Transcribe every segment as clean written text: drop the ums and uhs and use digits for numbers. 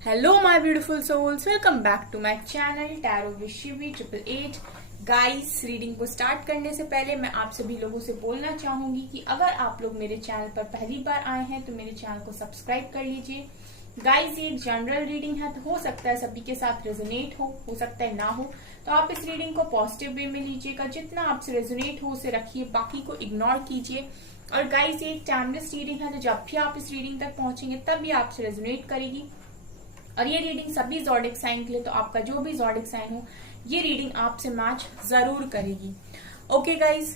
Hello my beautiful souls, welcome back to my channel Tarot with Shivi 888। Guys, reading को start करने से पहले मैं आप सभी लोगों से बोलना चाहूंगी कि अगर आप लोग मेरे चैनल पर पहली बार आए हैं तो मेरे चैनल को सब्सक्राइब कर लीजिए। गाइस, ये एक जनरल रीडिंग है तो हो सकता है सभी के साथ रेजोनेट हो सकता है ना हो, तो आप इस रीडिंग को पॉजिटिव वे में लीजिएगा। जितना आपसे रेजोनेट हो उसे रखिए, बाकी को इग्नोर कीजिए। और गाइस, ये एक टाइमलेस रीडिंग है तो जब भी आप इस रीडिंग तक पहुंचेंगे तब भी आपसे रेजोनेट करेगी। और ये रीडिंग सभी ज़ोडिक साइन के लिए, तो आपका जो भी ज़ोडिक साइन हो ये रीडिंग आपसे मैच जरूर करेगी। ओके गाइज,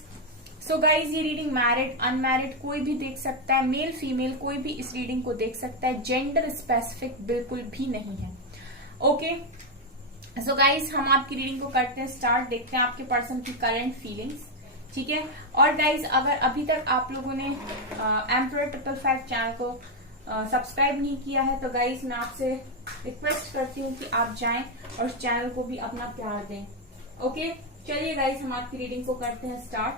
सो गाइज, ये रीडिंग मैरिड अनमैरिड कोई भी देख सकता है, मेल फीमेल कोई भी इस रीडिंग को देख सकता है, जेंडर स्पेसिफिक बिल्कुल भी नहीं है। ओके, सो गाइज, हम आपकी रीडिंग को करते हैं स्टार्ट। देखते हैं आपके पर्सन की करंट फीलिंग्स, ठीक है। और गाइज, अगर अभी तक आप लोगों ने एम्परर 555 चैनल को सब्सक्राइब नहीं किया है तो गाइज मैं आपसे रिक्वेस्ट करती हूँ कि आप जाएं और उस चैनल को भी अपना प्यार दें। ओके, चलिए गाइज, हम आपकी रीडिंग को करते हैं स्टार्ट।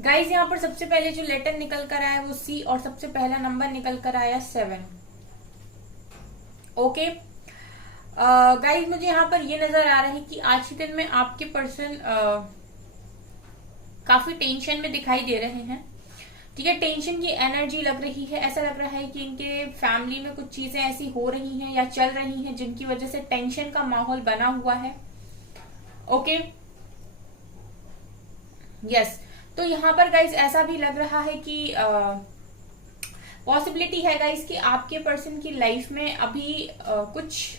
गाइज, यहाँ पर सबसे पहले जो लेटर निकल कर आया वो सी और सबसे पहला नंबर निकल कर आया 7। ओके गाइज, मुझे यहाँ पर ये नजर आ रहा है कि आज के दिन में आपके पर्सन काफी टेंशन में दिखाई दे रहे हैं, ठीक है। टेंशन की एनर्जी लग रही है, ऐसा लग रहा है कि इनके फैमिली में कुछ चीजें ऐसी हो रही हैं या चल रही हैं जिनकी वजह से टेंशन का माहौल बना हुआ है। ओके, यस, तो यहाँ पर गाइज ऐसा भी लग रहा है कि पॉसिबिलिटी है गाइज कि आपके पर्सन की लाइफ में अभी कुछ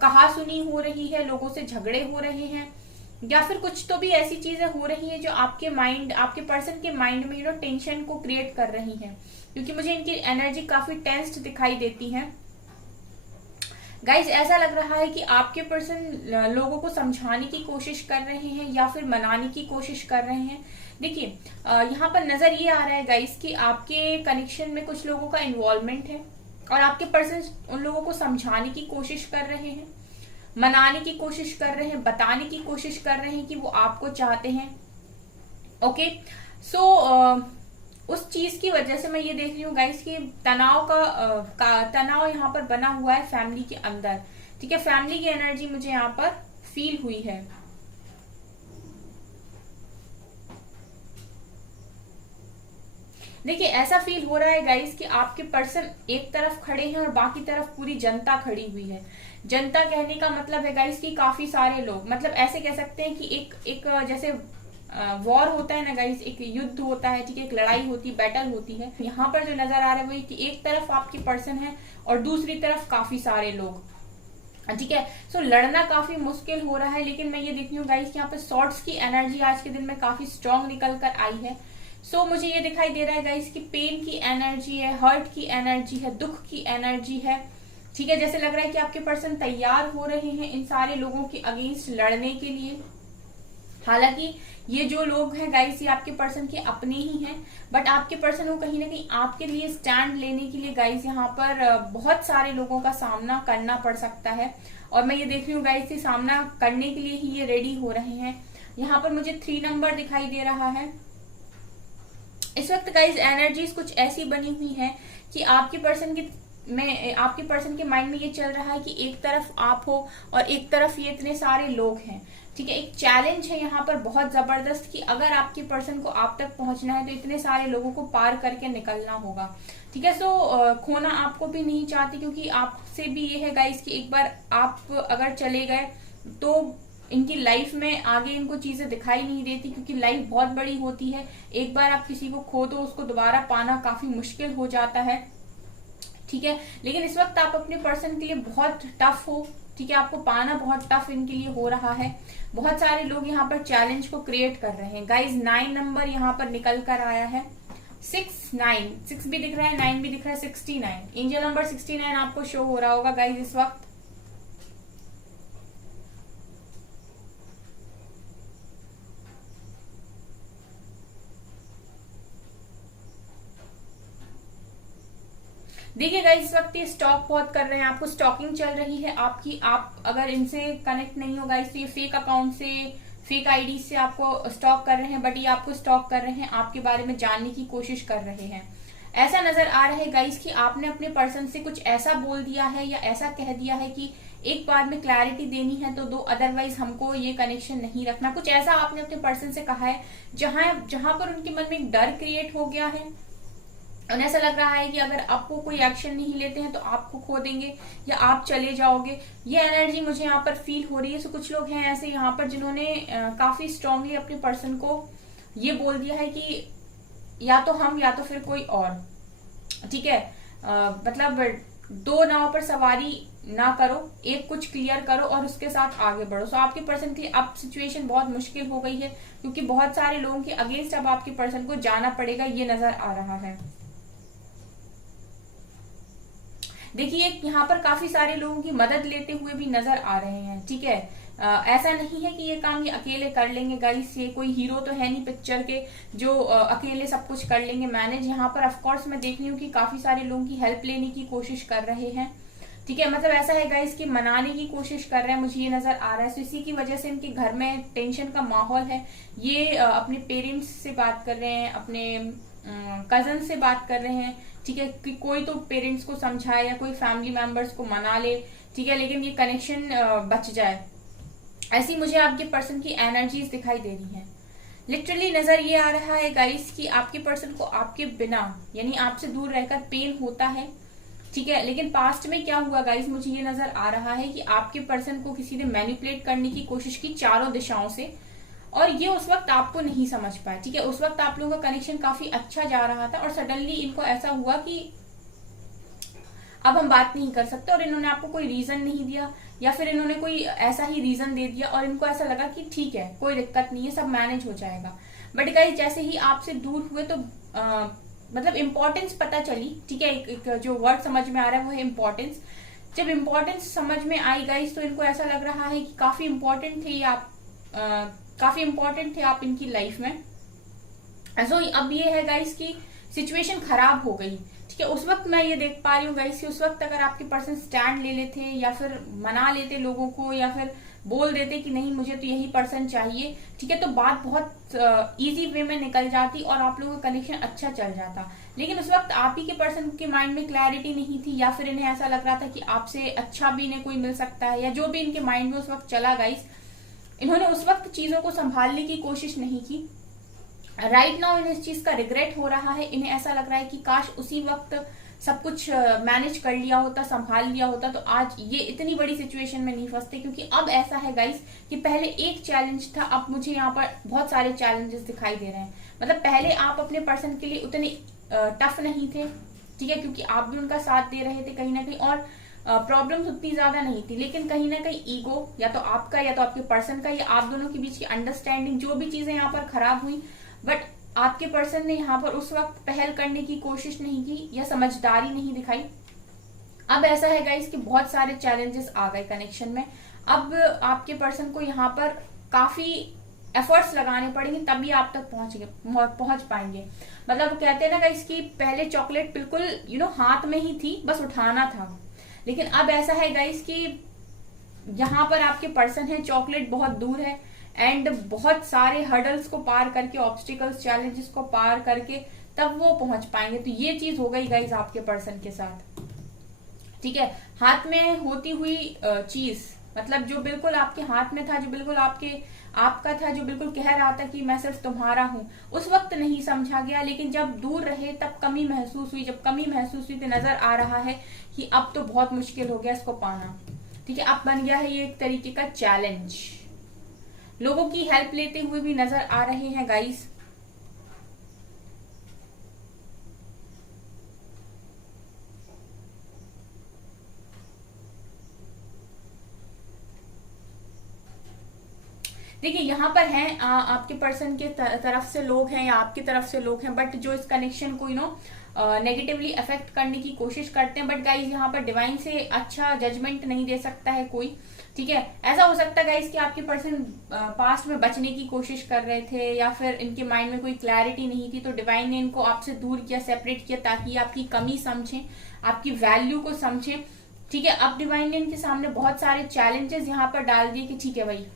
कहा सुनी हो रही है, लोगों से झगड़े हो रहे हैं, या फिर कुछ तो भी ऐसी चीजें हो रही हैं जो आपके पर्सन के माइंड में टेंशन को क्रिएट कर रही हैं, क्योंकि मुझे इनकी एनर्जी काफी टेंस्ड दिखाई देती है। गाइज, ऐसा लग रहा है कि आपके पर्सन लोगों को समझाने की कोशिश कर रहे हैं या फिर मनाने की कोशिश कर रहे हैं। देखिए, यहाँ पर नजर ये आ रहा है गाइज कि आपके कनेक्शन में कुछ लोगों का इन्वॉल्वमेंट है और आपके पर्सन उन लोगों को समझाने की कोशिश कर रहे हैं, मनाने की कोशिश कर रहे हैं, बताने की कोशिश कर रहे हैं कि वो आपको चाहते हैं। ओके, सो उस चीज की वजह से मैं ये देख रही हूँ गाइस कि तनाव यहाँ पर बना हुआ है फैमिली के अंदर, ठीक है। फैमिली की एनर्जी मुझे यहाँ पर फील हुई है। देखिए, ऐसा फील हो रहा है गाइस कि आपके पर्सन एक तरफ खड़े हैं और बाकी तरफ पूरी जनता खड़ी हुई है। जनता कहने का मतलब है गाइस कि काफी सारे लोग, मतलब ऐसे कह सकते हैं कि एक जैसे वॉर होता है ना गाइस, एक युद्ध होता है, ठीक है, एक लड़ाई होती है, बैटल होती है। यहाँ पर जो नजर आ रहा है वही कि एक तरफ आपकी पर्सन है और दूसरी तरफ काफी सारे लोग, ठीक है। सो लड़ना काफी मुश्किल हो रहा है, लेकिन मैं ये देख रही हूँ गाइस यहाँ पे सॉर्ड्स की एनर्जी आज के दिन में काफी स्ट्रांग निकल कर आई है। सो मुझे ये दिखाई दे रहा है गाइस कि पेन की एनर्जी है, हर्ट की एनर्जी है, दुख की एनर्जी है, ठीक है। जैसे लग रहा है कि आपके पर्सन तैयार हो रहे हैं इन सारे लोगों के अगेंस्ट लड़ने के लिए। हालांकि ये जो लोग हैं गाइस ये आपके पर्सन के अपने ही हैं, बट आपके पर्सन को कहीं ना कहीं आपके लिए स्टैंड लेने के लिए गाइस यहाँ पर बहुत सारे लोगों का सामना करना पड़ सकता है। और मैं ये देख रही हूँ गाइस ये सामना करने के लिए ही ये रेडी हो रहे हैं। यहाँ पर मुझे 3 नंबर दिखाई दे रहा है। इस वक्त गाइस एनर्जीज कुछ ऐसी बनी हुई है कि आपके पर्सन के माइंड में ये चल रहा है कि एक तरफ आप हो और एक तरफ ये इतने सारे लोग हैं, ठीक है। एक चैलेंज है यहाँ पर बहुत जबरदस्त कि अगर आपके पर्सन को आप तक पहुंचना है तो इतने सारे लोगों को पार करके निकलना होगा, ठीक है। सो खोना आपको भी नहीं चाहती, क्योंकि आपसे भी ये है गाइस कि एक बार आप अगर चले गए तो इनकी लाइफ में आगे इनको चीजें दिखाई नहीं देती, क्योंकि लाइफ बहुत बड़ी होती है। एक बार आप किसी को खो दो उसको दोबारा पाना काफी मुश्किल हो जाता है, ठीक है। लेकिन इस वक्त आप अपने पर्सन के लिए बहुत टफ हो, ठीक है। आपको पाना बहुत टफ इनके लिए हो रहा है। बहुत सारे लोग यहाँ पर चैलेंज को क्रिएट कर रहे हैं गाइज। 9 नंबर यहाँ पर निकल कर आया है। 6 भी दिख रहा है, 9 भी दिख रहा है, 69 एंजल नंबर 69 आपको शो हो रहा होगा गाइज इस वक्त। देखिए गाइस, इस वक्त ये स्टॉक बहुत कर रहे हैं, आपको स्टॉकिंग चल रही है आपकी। आप अगर इनसे कनेक्ट नहीं हो गाइस तो ये फेक अकाउंट से, फेक आईडी से आपको स्टॉक कर रहे हैं, बट ये आपको स्टॉक कर रहे हैं, आपके बारे में जानने की कोशिश कर रहे हैं। ऐसा नजर आ रहा है गाइस कि आपने अपने पर्सन से कुछ ऐसा बोल दिया है या ऐसा कह दिया है कि एक बार में क्लैरिटी देनी है तो दो, अदरवाइज हमको ये कनेक्शन नहीं रखना। कुछ ऐसा आपने अपने पर्सन से कहा है जहां जहां पर उनके मन में एक डर क्रिएट हो गया है। उन्हें ऐसा लग रहा है कि अगर आपको कोई एक्शन नहीं लेते हैं तो आपको खो देंगे या आप चले जाओगे। ये एनर्जी मुझे यहाँ पर फील हो रही है। सो कुछ लोग हैं ऐसे यहाँ पर जिन्होंने काफी स्ट्रांगली अपने पर्सन को ये बोल दिया है कि या तो हम या तो फिर कोई और, ठीक है। मतलब दो नाव पर सवारी ना करो, एक कुछ क्लियर करो और उसके साथ आगे बढ़ो। सो आपके पर्सन के लिए अब सिचुएशन बहुत मुश्किल हो गई है, क्योंकि बहुत सारे लोगों के अगेंस्ट अब आपके पर्सन को जाना पड़ेगा, ये नजर आ रहा है। देखिए यहाँ पर काफी सारे लोगों की मदद लेते हुए भी नजर आ रहे हैं, ठीक है। ऐसा नहीं है कि ये काम ये अकेले कर लेंगे गाइस, ये कोई हीरो तो है नहीं पिक्चर के जो अकेले सब कुछ कर लेंगे मैनेज। यहाँ पर ऑफकोर्स मैं देख रही हूँ कि काफी सारे लोगों की हेल्प लेने की कोशिश कर रहे हैं, ठीक है। मतलब ऐसा है गाइस कि मनाने की कोशिश कर रहे हैं, मुझे ये नजर आ रहा है। तो इसी की वजह से इनके घर में टेंशन का माहौल है। ये अपने पेरेंट्स से बात कर रहे हैं, अपने कजन से बात कर रहे हैं, ठीक है, कि कोई तो पेरेंट्स को समझाए या कोई फैमिली मेंबर्स को मना ले, ठीक है, लेकिन ये कनेक्शन बच जाए। ऐसी मुझे आपके पर्सन की एनर्जीज दिखाई दे रही हैं। लिटरली नजर ये आ रहा है गाइस कि आपके पर्सन को आपके बिना यानी आपसे दूर रहकर पेन होता है, ठीक है। लेकिन पास्ट में क्या हुआ गाइस, मुझे ये नजर आ रहा है कि आपके पर्सन को किसी ने मैनिपुलेट करने की कोशिश की चारों दिशाओं से, और ये उस वक्त आपको नहीं समझ पाए, ठीक है। उस वक्त आप लोगों का कनेक्शन काफी अच्छा जा रहा था और सडनली इनको ऐसा हुआ कि अब हम बात नहीं कर सकते, और इन्होंने आपको कोई रीजन नहीं दिया या फिर इन्होंने कोई ऐसा ही रीजन दे दिया और इनको ऐसा लगा कि ठीक है कोई दिक्कत नहीं है, सब मैनेज हो जाएगा। बट गाइस जैसे ही आपसे दूर हुए तो मतलब इम्पोर्टेंस पता चली, ठीक है। एक जो वर्ड समझ में आ रहा है वो है इम्पोर्टेंस। जब इम्पोर्टेंस समझ में आई गाइस तो इनको ऐसा लग रहा है कि काफी इम्पोर्टेंट थे ये आप, काफी इम्पोर्टेंट थे आप इनकी लाइफ में। सो अब ये है गाइस कि सिचुएशन खराब हो गई, ठीक है। उस वक्त मैं ये देख पा रही हूँ गाइस कि उस वक्त अगर आपके पर्सन स्टैंड ले लेते या फिर मना लेते लोगों को या फिर बोल देते कि नहीं मुझे तो यही पर्सन चाहिए, ठीक है, तो बात बहुत इजी वे में निकल जाती और आप लोगों का कनेक्शन अच्छा चल जाता। लेकिन उस वक्त आप ही के पर्सन के माइंड में क्लैरिटी नहीं थी, या फिर इन्हें ऐसा लग रहा था कि आपसे अच्छा भी इन्हें कोई मिल सकता है, या जो भी इनके माइंड में उस वक्त चला गाइस, इन्होंने उस वक्त चीजों को संभालने की कोशिश नहीं की। राइट नाउ इन्हें इस चीज का रिग्रेट हो रहा है। इन्हें ऐसा लग रहा है कि काश उसी वक्त सब कुछ मैनेज कर लिया होता, संभाल लिया होता, तो आज ये इतनी बड़ी सिचुएशन में नहीं फंसते। क्योंकि अब ऐसा है गाइस कि पहले एक चैलेंज था, अब मुझे यहाँ पर बहुत सारे चैलेंजेस दिखाई दे रहे हैं। मतलब पहले आप अपने पर्सन के लिए उतने टफ नहीं थे, ठीक है, क्योंकि आप भी उनका साथ दे रहे थे कहीं ना कहीं, और प्रॉब्लम्स उतनी ज्यादा नहीं थी। लेकिन कहीं ना कहीं ईगो, या तो आपका या तो आपके पर्सन का, या आप दोनों के बीच की अंडरस्टैंडिंग, जो भी चीजें यहाँ पर खराब हुई, बट आपके पर्सन ने यहाँ पर उस वक्त पहल करने की कोशिश नहीं की या समझदारी नहीं दिखाई। अब ऐसा है गाइस कि बहुत सारे चैलेंजेस आ गए कनेक्शन में। अब आपके पर्सन को यहाँ पर काफी एफर्ट्स लगाने पड़ेंगे, तभी आप तक पहुंच पाएंगे। मतलब कहते हैं ना गाइस कि पहले चॉकलेट बिल्कुल हाथ में ही थी, बस उठाना था। लेकिन अब ऐसा है गाइस कि यहाँ पर आपके पर्सन है, चॉकलेट बहुत दूर है, एंड बहुत सारे हर्डल्स को पार करके, ऑब्स्टिकल्स, चैलेंजेस को पार करके तब वो पहुंच पाएंगे। तो ये चीज हो गई गाइस आपके पर्सन के साथ, ठीक है। हाथ में होती हुई चीज, मतलब जो बिल्कुल आपके हाथ में था, जो बिल्कुल आपका था, जो बिल्कुल कह रहा था कि मैं सिर्फ तुम्हारा हूं, उस वक्त नहीं समझा गया। लेकिन जब दूर रहे तब कमी महसूस हुई। जब कमी महसूस हुई तो नजर आ रहा है कि अब तो बहुत मुश्किल हो गया इसको पाना, ठीक है। अब बन गया है ये एक तरीके का चैलेंज। लोगों की हेल्प लेते हुए भी नजर आ रहे हैं गाइस। देखिए यहाँ पर हैं आपके पर्सन के तरफ से लोग हैं या आपकी तरफ से लोग हैं, बट जो इस कनेक्शन को नेगेटिवली अफेक्ट करने की कोशिश करते हैं। बट गाइज यहाँ पर डिवाइन से अच्छा जजमेंट नहीं दे सकता है कोई, ठीक है। ऐसा हो सकता है गाइज कि आपके पर्सन पास्ट में बचने की कोशिश कर रहे थे, या फिर इनके माइंड में कोई क्लैरिटी नहीं थी, तो डिवाइन ने इनको आपसे दूर किया, सेपरेट किया, ताकि आपकी कमी समझें, आपकी वैल्यू को समझें, ठीक है। अब डिवाइन ने इनके सामने बहुत सारे चैलेंजेस यहाँ पर डाल दिए कि ठीक है भाई,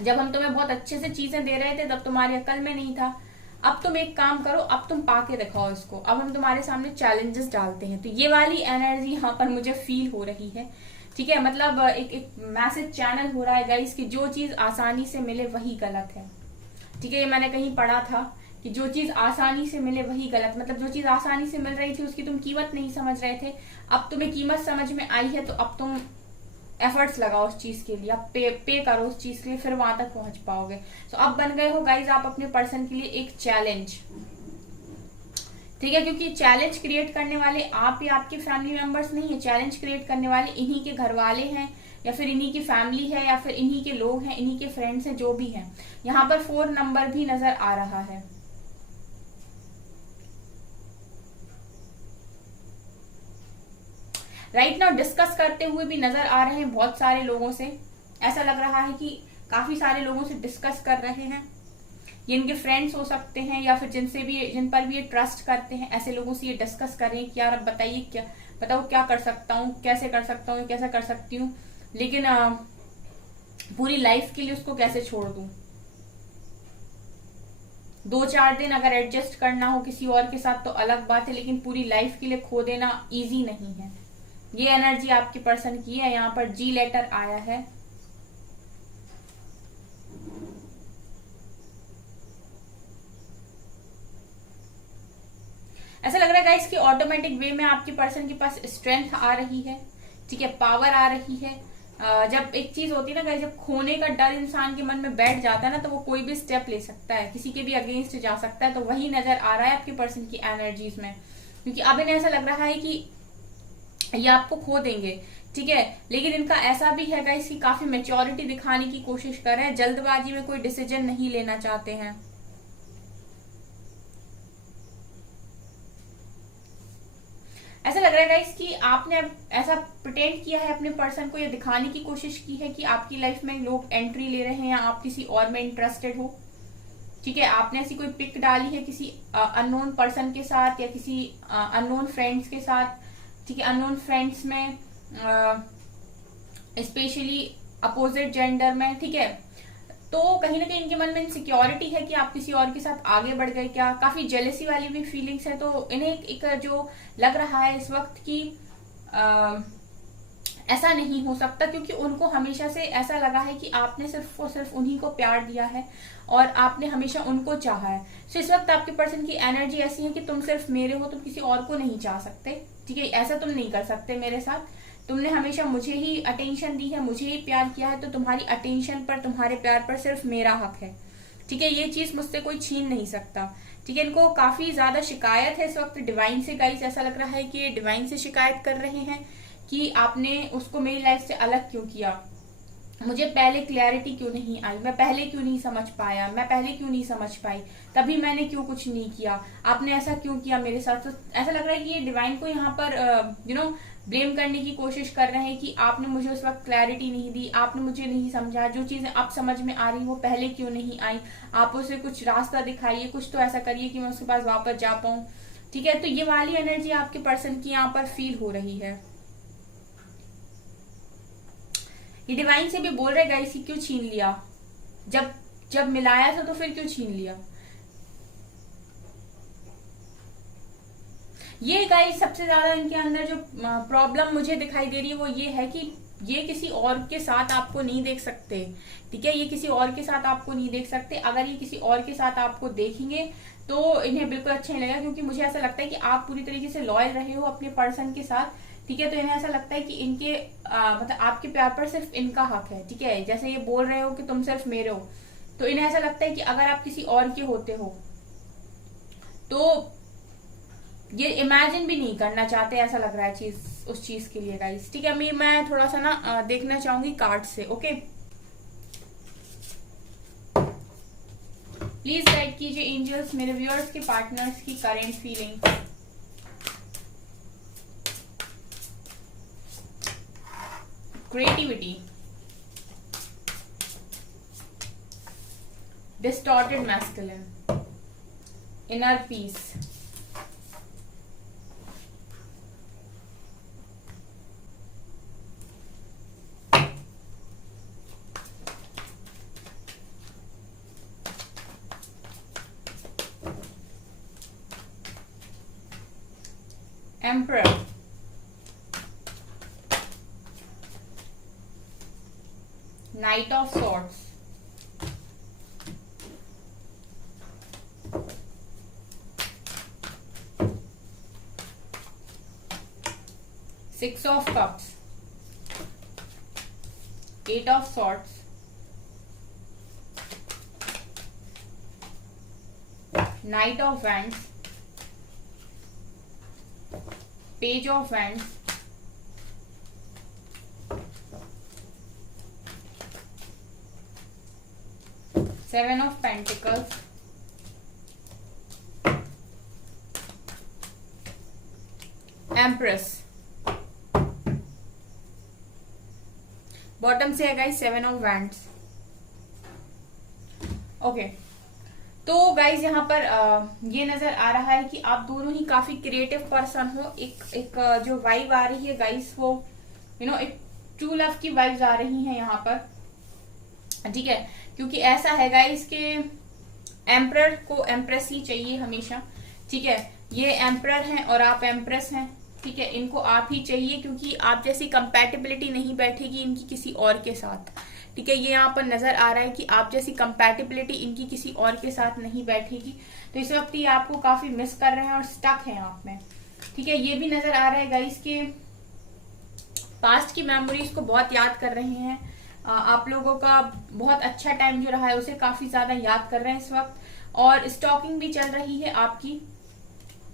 जब हम तुम्हें बहुत अच्छे से चीजें दे रहे थे तब तुम्हारी अकल में नहीं था, अब तुम एक काम करो, अब तुम पाके दिखाओ इसको, अब हम तुम्हारे सामने चैलेंजेस डालते हैं। तो ये वाली एनर्जी यहाँ पर मुझे फील हो रही है, ठीक है। मतलब एक मैसेज चैनल हो रहा है गाइस कि जो चीज आसानी से मिले वही गलत है, ठीक है। ये मैंने कहीं पढ़ा था कि जो चीज आसानी से मिले वही गलत, मतलब जो चीज आसानी से मिल रही थी उसकी तुम कीमत नहीं समझ रहे थे, अब तुम्हें कीमत समझ में आई है, तो अब तुम एफर्ट्स लगाओ उस चीज के लिए, आप पे करो उस चीज के लिए, फिर वहां तक पहुंच पाओगे। तो अब बन गए हो गाइज आप अपने पर्सन के लिए एक चैलेंज, ठीक है। क्योंकि चैलेंज क्रिएट करने वाले आप या आपके फैमिली मेंबर्स नहीं है, चैलेंज क्रिएट करने वाले इन्हीं के घर वाले हैं, या फिर इन्हीं की फैमिली है, या फिर इन्हीं के लोग हैं, इन्हीं के फ्रेंड्स हैं, जो भी हैं। यहाँ पर 4 नंबर भी नजर आ रहा है। राइट नाउ डिस्कस करते हुए भी नजर आ रहे हैं बहुत सारे लोगों से, ऐसा लग रहा है कि काफी सारे लोगों से डिस्कस कर रहे हैं। ये इनके फ्रेंड्स हो सकते हैं, या फिर जिन पर भी ये ट्रस्ट करते हैं, ऐसे लोगों से ये डिस्कस कर रहे हैं कि यार अब बताइए, क्या बताओ, क्या कर सकता हूँ, कैसे कर सकता हूँ, कैसे कर सकती हूँ, लेकिन पूरी लाइफ के लिए उसको कैसे छोड़ दूं। 2-4 दिन अगर एडजस्ट करना हो किसी और के साथ तो अलग बात है, लेकिन पूरी लाइफ के लिए खो देना इजी नहीं है। ये एनर्जी आपके पर्सन की है। यहाँ पर जी लेटर आया है। ऐसा लग रहा है गाइस कि ऑटोमेटिक वे में आपके पर्सन के पास स्ट्रेंथ आ रही है, ठीक है, पावर आ रही है। जब एक चीज होती है ना गाइस, जब खोने का डर इंसान के मन में बैठ जाता है ना, तो वो कोई भी स्टेप ले सकता है, किसी के भी अगेंस्ट जा सकता है। तो वही नजर आ रहा है आपके पर्सन की एनर्जीज में, क्योंकि अब इन्हें ऐसा लग रहा है कि ये आपको खो देंगे, ठीक है। लेकिन इनका ऐसा भी है गाइस कि काफी मेच्योरिटी दिखाने की कोशिश कर रहे हैं, जल्दबाजी में कोई डिसीजन नहीं लेना चाहते हैं। ऐसा लग रहा है गाइस कि आपने ऐसा प्रिटेंड किया है अपने पर्सन को, ये दिखाने की कोशिश की है कि आपकी लाइफ में लोग एंट्री ले रहे हैं, या आप किसी और में इंटरेस्टेड हो, ठीक है। आपने ऐसी कोई पिक डाली है किसी अननोन पर्सन के साथ, या किसी अननोन फ्रेंड्स के साथ, ठीक है। अननोन फ्रेंड्स में स्पेशली अपोजिट जेंडर में, ठीक है। तो कहीं ना कहीं इनके मन में इनसिक्योरिटी है कि आप किसी और के साथ आगे बढ़ गए क्या, काफी जेलेसी वाली भी फीलिंग्स है। तो इन्हें एक जो लग रहा है इस वक्त की ऐसा नहीं हो सकता, क्योंकि उनको हमेशा से ऐसा लगा है कि आपने सिर्फ और सिर्फ उन्हीं को प्यार दिया है, और आपने हमेशा उनको चाहा है। तो इस वक्त आपके पर्सन की एनर्जी ऐसी है कि तुम सिर्फ मेरे हो, तुम किसी और को नहीं चाह सकते, ठीक है। ऐसा तुम नहीं कर सकते मेरे साथ, तुमने हमेशा मुझे ही अटेंशन दी है, मुझे ही प्यार किया है, तो तुम्हारी अटेंशन पर, तुम्हारे प्यार पर सिर्फ मेरा हक है, ठीक है। ये चीज मुझसे कोई छीन नहीं सकता, ठीक है। इनको काफी ज्यादा शिकायत है इस वक्त डिवाइन से गाइस। ऐसा लग रहा है कि ये डिवाइन से शिकायत कर रहे हैं कि आपने उसको मेरी लाइफ से अलग क्यों किया, मुझे पहले क्लैरिटी क्यों नहीं आई, मैं पहले क्यों नहीं समझ पाया, मैं पहले क्यों नहीं समझ पाई, तभी मैंने क्यों कुछ नहीं किया, आपने ऐसा क्यों किया मेरे साथ। तो ऐसा लग रहा है कि ये डिवाइन को यहाँ पर ब्लेम करने की कोशिश कर रहे हैं कि आपने मुझे उस वक्त क्लैरिटी नहीं दी, आपने मुझे नहीं समझा, जो चीजें अब समझ में आ रही वो पहले क्यों नहीं आई, आप उसे कुछ रास्ता दिखाइए, कुछ तो ऐसा करिए कि मैं उसके पास वापस जा पाऊं, ठीक है। तो ये वाली एनर्जी आपके पर्सन की यहाँ पर फील हो रही है। ये डिवाइन से भी बोल रहे गाइस कि क्यों छीन लिया, जब मिलाया था तो फिर क्यों छीन लिया। ये गाइस सबसे ज्यादा इनके अंदर जो प्रॉब्लम मुझे दिखाई दे रही है वो ये है कि ये किसी और के साथ आपको नहीं देख सकते, ठीक है। ये किसी और के साथ आपको नहीं देख सकते। अगर ये किसी और के साथ आपको देखेंगे तो इन्हें बिल्कुल अच्छा नहीं लगेगा, क्योंकि मुझे ऐसा लगता है कि आप पूरी तरीके से लॉयल रहे हो अपने पर्सन के साथ, ठीक है। तो इन्हें ऐसा लगता है कि इनके मतलब आपके प्यार पर सिर्फ इनका हक है, ठीक है। जैसे ये बोल रहे हो कि तुम सिर्फ मेरे हो, तो इन्हें ऐसा लगता है कि अगर आप किसी और के होते हो तो ये इमेजिन भी नहीं करना चाहते, ऐसा लग रहा है चीज उस चीज के लिए गाइस, ठीक है। मैं थोड़ा सा ना देखना चाहूंगी कार्ड से, ओके। प्लीज गाइड कीजिए एंजल्स मेरे व्यूअर्स के पार्टनर्स की current feeling. creativity, distorted masculine, inner peace, emperor, knight of swords, six of cups, eight of swords, knight of wands, page of wands, seven of pentacles, empress। Bottom से है guys seven of wands. Okay, तो guys यहाँ पर ये नजर आ रहा है कि आप दोनों ही काफी क्रिएटिव पर्सन हो। एक जो वाइब आ रही है गाइज, वो एक ट्रू लव की वाइब्स आ रही हैं यहाँ पर, ठीक है। क्योंकि ऐसा है गाइज कि एम्परर को एम्प्रेस ही चाहिए हमेशा, ठीक है। ये एम्परर हैं और आप एम्प्रेस हैं, ठीक है। इनको आप ही चाहिए क्योंकि आप जैसी कंपैटिबिलिटी नहीं बैठेगी इनकी किसी और के साथ, ठीक है। ये यहाँ पर नजर आ रहा है कि आप जैसी कंपैटिबिलिटी इनकी किसी और के साथ नहीं बैठेगी। तो इस वक्त ये आपको काफी मिस कर रहे हैं और स्टक हैं आप में, ठीक है। ये भी नजर आ रहा है गाइस के पास्ट की मेमोरीज को बहुत याद कर रहे हैं। आप लोगों का बहुत अच्छा टाइम जो रहा है उसे काफी ज्यादा याद कर रहे हैं इस वक्त, और स्टॉकिंग भी चल रही है आपकी।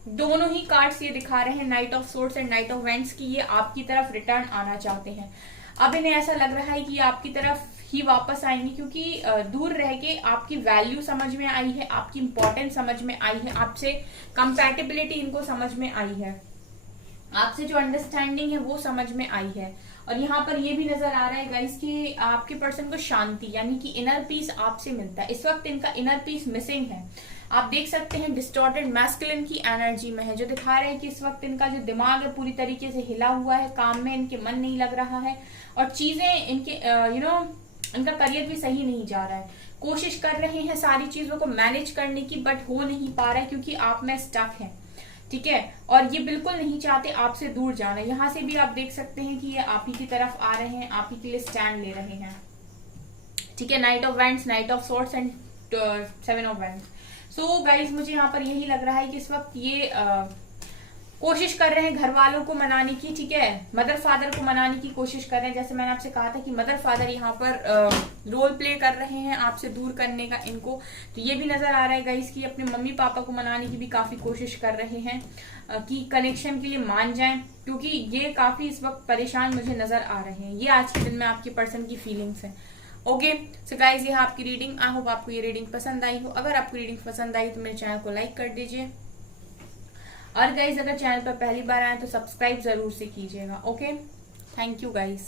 दोनों ही कार्ड्स ये दिखा रहे हैं, night of swords and night of vents, की ये आपकी तरफ रिटर्न आना चाहते हैं। अब इन्हें ऐसा लग रहा है कि ये आपकी तरफ ही वापस आएंगे क्योंकि दूर रह के आपकी वैल्यू समझ में आई है, आपकी इंपॉर्टेंस समझ में आई है, आपसे कंपैटिबिलिटी इनको समझ में आई है, आपसे जो अंडरस्टैंडिंग है वो समझ में आई है। और यहाँ पर ये भी नजर आ रहा है गाइस कि आपके पर्सन को शांति यानी कि इनर पीस आपसे मिलता है। इस वक्त इनका इनर पीस मिसिंग है। आप देख सकते हैं डिस्टॉर्टेड मैस्कुलिन की एनर्जी में है, जो दिखा रहे हैं कि इस वक्त इनका जो दिमाग है पूरी तरीके से हिला हुआ है, काम में इनके मन नहीं लग रहा है, और चीजें इनके इनका करियर भी सही नहीं जा रहा है। कोशिश कर रहे हैं सारी चीजों को मैनेज करने की, बट हो नहीं पा रहा है क्योंकि आप में स्टक है, ठीक है। और ये बिल्कुल नहीं चाहते आपसे दूर जाना। यहाँ से भी आप देख सकते हैं कि ये आप ही की तरफ आ रहे हैं, आप ही के लिए स्टैंड ले रहे हैं, ठीक है। Night of wands, night of swords and seven of wands. So guys मुझे यहाँ पर यही लग रहा है कि इस वक्त ये कोशिश कर रहे हैं घर वालों को मनाने की, ठीक है। मदर फादर को मनाने की कोशिश कर रहे हैं। जैसे मैंने आपसे कहा था कि मदर फादर यहाँ पर रोल प्ले कर रहे हैं आपसे दूर करने का इनको। तो ये भी नजर आ रहा है गाइस कि अपने मम्मी पापा को मनाने की भी काफी कोशिश कर रहे हैं कि कनेक्शन के लिए मान जाएं, क्योंकि ये काफी इस वक्त परेशान मुझे नजर आ रहे हैं। ये आज के दिन में आपके पर्सन की फीलिंग्स है। ओके सो गाइज, ये है आपकी रीडिंग। आई होप आपको ये रीडिंग पसंद आई हो। अगर आपको रीडिंग पसंद आई तो मेरे चैनल को लाइक कर दीजिए, और गाइज अगर चैनल पर पहली बार आए तो सब्सक्राइब जरूर से कीजिएगा। Okay, thank you guys.